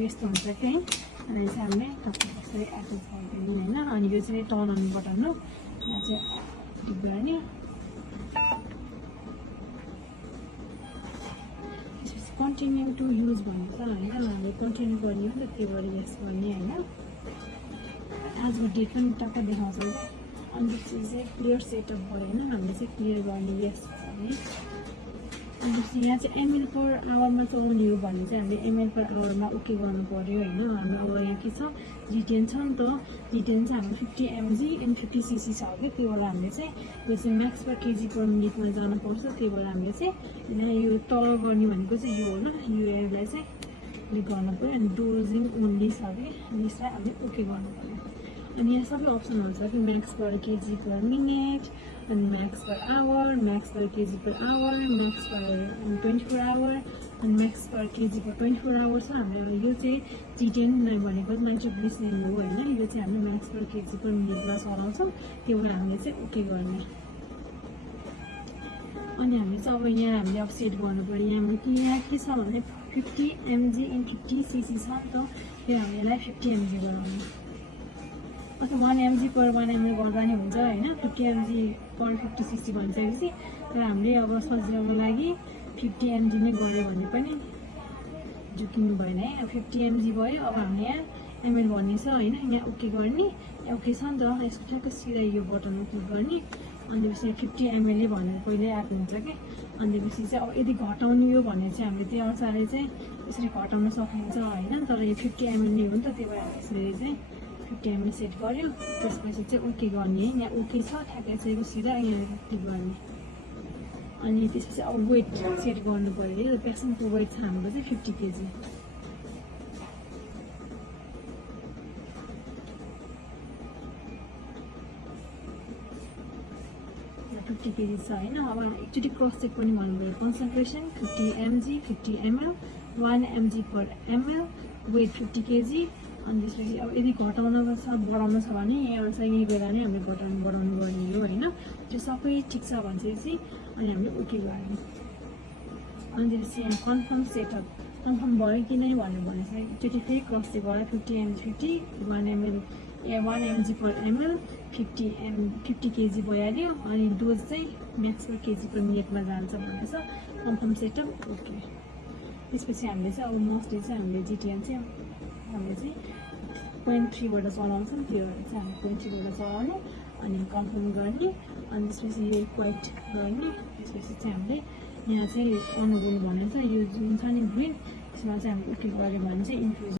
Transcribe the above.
यस्तो हुन्छ कि है अनि चाहिँ हामीले यसरी एटेच गरिदिनु होइन अनि यो चाहिँ टर्न अन बटन हो यहाँ चाहिँ टिप गर्ने त्यसपछि कन्टिन्यू टु युज भन्छ होइन हामीले कन्टिन्यू गर्ने हो नि त त्यो भएर यस गर्ने होइन आजको डेट पनि टक्क देखाउँछ अनि त्यसपछि चाहिँ क्लियर सेटअप भयो होइन हामीले चाहिँ क्लियर गर्ने यस भने अनि यहाँ चाहिँ एमएल पर आवरमा चलाउने हो भने चाहिँ हामीले एमएल पर आवरमा ओके गर्नु पऱ्यो होइन हाम्रो अब यहाँ के छ जिटेन छ नि त जिटेन चाहिँ हाम्रो 50 mg एन्ड 50 cc छ कि त्यो भएर हामीले चाहिँ यो चाहिँ म्याक्स पर केजी पर मिनटमा जानुपर्छ त्यही भएर हामीले चाहिँ यहाँ यो तल गर्ने भनेको चाहिँ यो हो ल योलाई चाहिँ क्लिक गर्नु पऱ्यो अनि डोजिङ ओन्ली छ कि यसलाई हामीले ओके गर्नु पऱ्यो अनि यहाँ सबै अप्सन हुन्छ कि max per KG per minute अनि max per hour max per KG per hour max per 24 hour अनि max per KG per 24 hour छ हाम्रो यो चाहिँ जिटेन भनेको नाइट्रोग्लिसरिन हो होइन यो चाहिँ हामीले म्याक्स पर केजी पर मिनटमा चलाउँछौँ त्यो भएर हामीले चाहिँ ओके गर्ने अनि हामीले चाहिँ अब यहाँ हामीले अब सेट गर्नु पऱ्यो यहाँ के छ भने 50 mg इन 50 cc छ नि त त्यो हामीलाई 50 mg गराउनु अथवा 1 mg पर 1 ml गर्दा नि हुन्छ होइन 50 mg पर 50 cc भनिसकेपछि तर हामीले अब सजिलोको लागि 50 mg नै गऱ्यो भने पनि झुकिनु भएन है 50 mg भयो अब हामीले यहाँ एमएल भन्ने छ होइन यहाँ ओके गर्ने ओके छ नि त यसको ठ्याक्कै सिधा यो बटनमा क्लिक गर्ने अनि त्यसपछि 50 ml भनेर पहिल्यै आएको हुन्छ कि अनि त्यसपछि चाहिँ अब यदि घटाउने हो भने चाहिँ हामीले त्यो अनुसारले चाहिँ यसरी घटाउन सकिन्छ होइन तर यो 50 ml नै हो नि त त्यही भएर यसरी चाहिँ 50 ml सेट गर्यो त्यसपछि चाहिँ ओके गर्ने है यहाँ ओके छ ठ्याक्कै चाहिँ सिधा यहाँ क्लिक गर्ने अनि त्यसपछि अब वेट सेट गर्नु पऱ्यो पेसेन्टको वेट छ हाम्रो चाहिँ 50 kg 50 kg छ होइन अब एकचोटि क्रस चेक पनि भन्नुभयो कन्सन्ट्रेसन 50 mg 50 ml 1 mg पर ml वेट 50 kg अनि त्यसपछि अब यदि घटाउन छ बढाउन छ भने यहाँ अनुसार यही बेला नै हामीले बढाउनु गर्ने हो होइन त्यो सबै ठिक छ भनेपछि अनि हामीले ओके गर्ने अनि त्यसपछि यहाँ कन्फर्म सेटअप कन्फर्म भयो कि नै भनेर चाहिँ एकचोटि फेरि क्रस चेक गरेर 50 mg 50 1 mg पर ml 50 kg भइहाल्यो अनि डोज चाहिँ म्याक्स पर केजी पर मिनटमा जान्छ भनेर कन्फर्म सेटअप ओके त्यसपछि हामीले चाहिँ अब मोस्टली चाहिँ हामीले जिटिएन चाहिँ हामीले चाहिँ 0.3 बाट चलाउँछौँ त्यो चाहिँ हामीले 0.3 बाट चलाउने अनि कन्फर्म गर्ने अनि त्यसपछि यो क्वाइट गर्ने त्यसपछि चाहिँ हामीले यहाँ चाहिँ अनुगुण भन्ने छ यो जुन छ नि ग्रिन त्यसमा चाहिँ हामीले ओके गऱ्यो भने चाहिँ इन्क्लुज